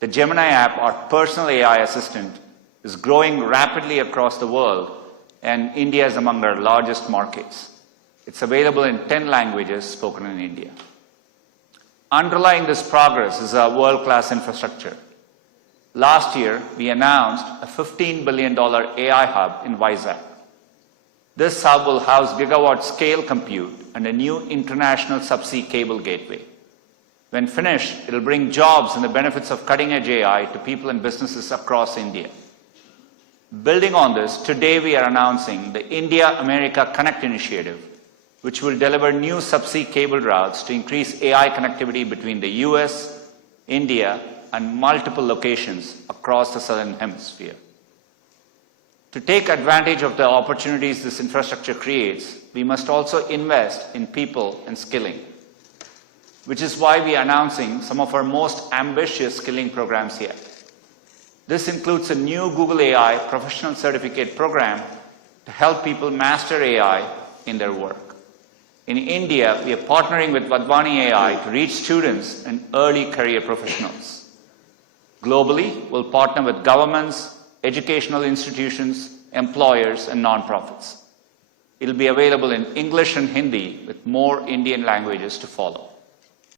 The Gemini app, our personal AI assistant, is growing rapidly across the world, and India is among our largest markets. It's available in 10 languages spoken in India. Underlying this progress is our world-class infrastructure. Last year, we announced a $15 billion AI hub in Vizag. This hub will house gigawatt-scale compute and a new international subsea cable gateway. When finished, it will bring jobs and the benefits of cutting-edge AI to people and businesses across India. Building on this, today we are announcing the India-America Connect initiative, which will deliver new subsea cable routes to increase AI connectivity between the US, India, and multiple locations across the Southern Hemisphere. To take advantage of the opportunities this infrastructure creates, we must also invest in people and skilling, which is why we are announcing some of our most ambitious skilling programs here. This includes a new Google AI professional certificate program to help people master AI in their work. In India, we are partnering with Vadvani AI to reach students and early career professionals. Globally, we'll partner with governments, educational institutions, employers, and nonprofits. It'll be available in English and Hindi with more Indian languages to follow.